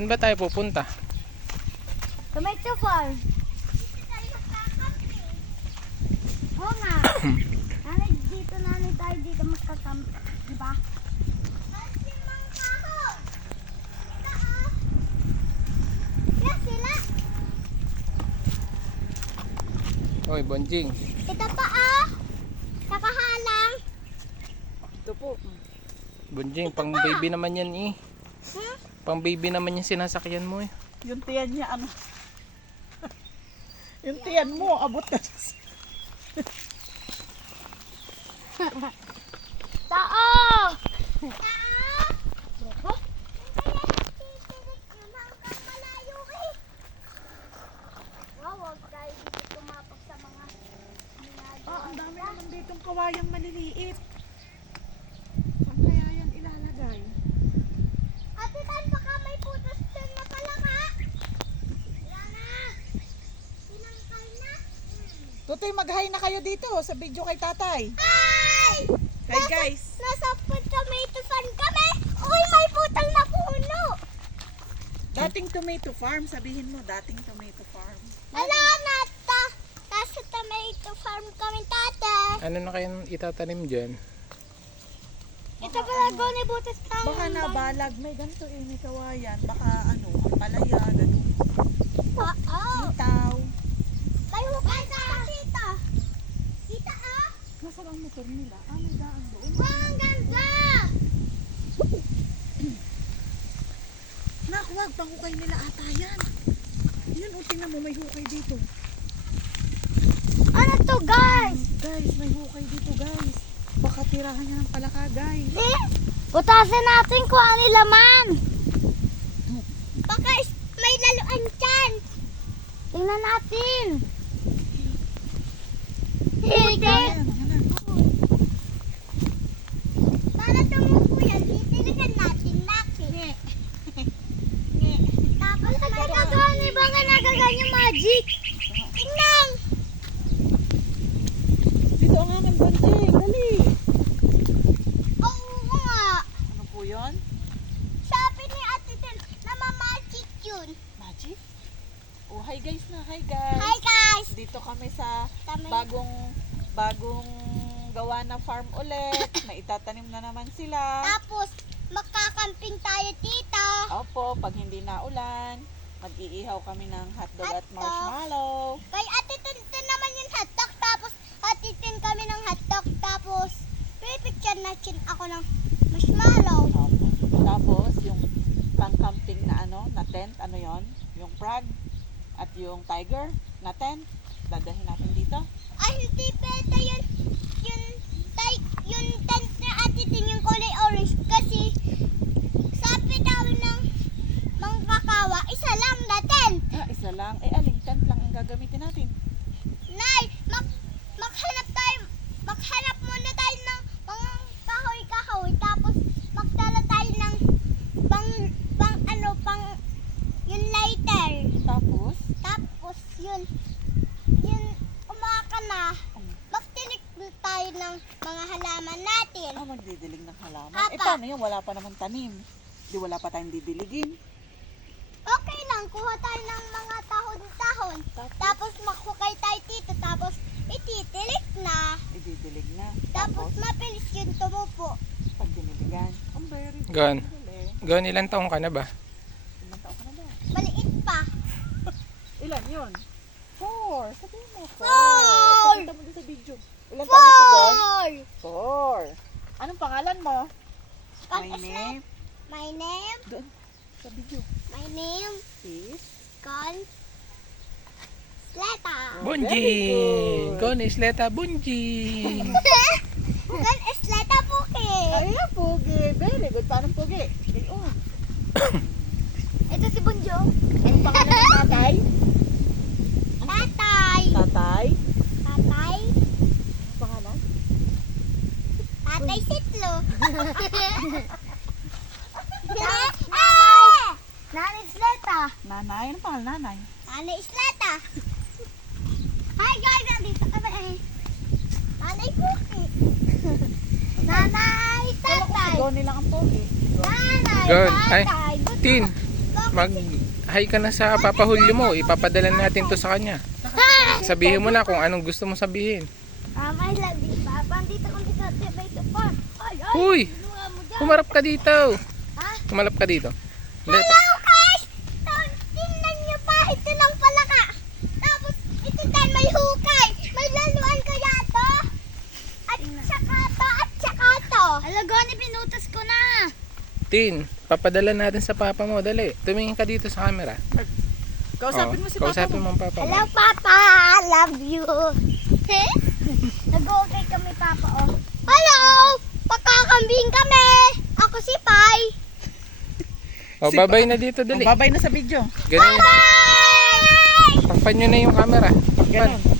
Saan ba tayo pupunta? Tomato farm. Oo nga. Nanay, dito nanay tayo dito magkakamp. Diba? Yes, sila. Oy, Bonjing. Ito pa ah. Nakahalang. Ito po. Bonjing, pang baby naman yan eh. Hmm? Pang baby naman yung sinasakyan mo eh. Yung tiyan niya ano. Yung tiyan mo, abot ka. Tao! Ang dami naman ditong kawayang maliliit. Saan kaya yan ilalagay? Ate Tan, baka may putos dyan na pala ka. Yan na. Tinangkal na. Tutoy, mag-hi na kayo dito sa video kay tatay. Ay! Hi guys. Nasa tomato farm kami. Uy, may putang na puno. Dating tomato farm, sabihin mo, dating tomato farm. Ala, nata. Nasa tomato farm kami, tate. Ano na kayang itatanim dyan? Ito pala ni butas ng... Baka nabalag, may ganito eh, may kawayan. Baka ano, ang palaya, ganun. Oo. Sitaw. May hukay sa tita. Tita, ah. Nasaan ang motor nila? Ah, may daan doon. Wow, ang ganda. Nak, wag, panghukay nila ata yan. Yan, o, tingnan mo, may hukay dito. Ano to, guys? Guys, may hukay dito, guys. Baka tirahan niya ng palaka, guys. Butasin natin kung ano yung laman. Baka may laluan dyan. Tingnan natin. Hindi. Ayan, ayan. Para tumupo yan, titiligan natin laki. Tapos may nagani ba nga nagagan yung magic? Tingnan. Dito ang aming bonjing, dali. Oo nga. Ano po yun? Sabi ni Ate Tin na magic yun. Magic? Oh, hi guys na, hi guys. Hi guys. Dito kami sa Tama. bagong gawa na farm ulit. May itatanim na naman sila. Tapos makakamping tayo dito. Opo, pag hindi na ulan, mag-iihaw kami ng hotdog at Hotdog. marshmallow. Kay Ate Tin naman yung hotdog. Tapos Ate Tin kami ng hotdog. Tapos pipicture natin ako ng marshmallow. Opo. Tapos yung pang-camping na ano, na tent, ano yon? Yung frog at yung tiger na tent. Dadalhin natin dito. Ay, hindi pwede yun. Yung tent na Ate Tin yung kulay orange. Kasi sabi daw ng mga kakawa, isa lang na tent. Ah, isa lang. Eh, aling tent lang ang gagamitin natin. Nay, maghanap muna tayo ng mga kahoy-kahoy. Tapos magdala tayo ng yung lighter. Tapos, Yun umaka na. Magtinik tayo ng mga halaman natin. magdidilig ng halaman. Apa. Eh, paano yun? Wala pa naman tanim. Di wala pa tayong didiligin. Okay lang, kuha tayo ng mga tahon-tahon. Tapos maghukay tayo dito. Tapos ititilik na. Ididilig na. Tapos mabilis yun tumupo. pag diniligan. Ang very good. Gan. Galing. Gan, ilang taong ka na ba? Ilang taon ka na ba? Maliit pa. Ilan yun? 4. Sabihin mo. 4. 4. Pakita mo din sa video. Ilan taon na si Gon? 4. Anong pangalan mo? Pag My name. My name. Doon. Sa video. My name. Is? Con. Sleta. Bonjing! Gon Isleta, Bonjing! Con Sleta Puki. Ayan, Pugi. Very good. Paano Pugi? Oh. Ito si Bunjo. Anong pangalan ng tatay? Tatay. Tatay? Tatay. Anong pangalan? Tatay Sitlo. Nanay Sleta. Nanay? Anong pangalan nanay? Nanay Sleta. Hi guys, nandito kami. Nanay Puki. Nanay Kala ko si Tatay. Gon lang ang Pugi. Nanay Good. Ay, Tatay. Tin, Mag-hi ka na sa Papa Julio mo. Ipapadala natin to sa kanya. Sabihin mo na kung anong gusto mo sabihin. I love you, Papa. Andito kung sa tibay ito pa. Ay, Uy! tulungan mo dyan. Humarap ka dito. Ha? Humarap ka dito. Hindi. Hello guys! Tingnan niyo pa, ito lang pala ka. Tapos ito dahil may hukay. May laluan kaya to. At saka to, at saka to. Alagani, pinutas ko na. Tin, papadala natin sa Papa mo. Dali, tumingin ka dito sa camera. Kausapin mo si Papa Kausapin mo. mo ang Papa mo. Hello, Papa. I love you. Eh? Nag-okay kami, Papa, oh. Hello! Pagkakambing kami. Ako si Pai. O, babay na dito, dali. Babay na sa video. Ganun. Bye! Takpan nyo na yung camera. Takpan. Ganon.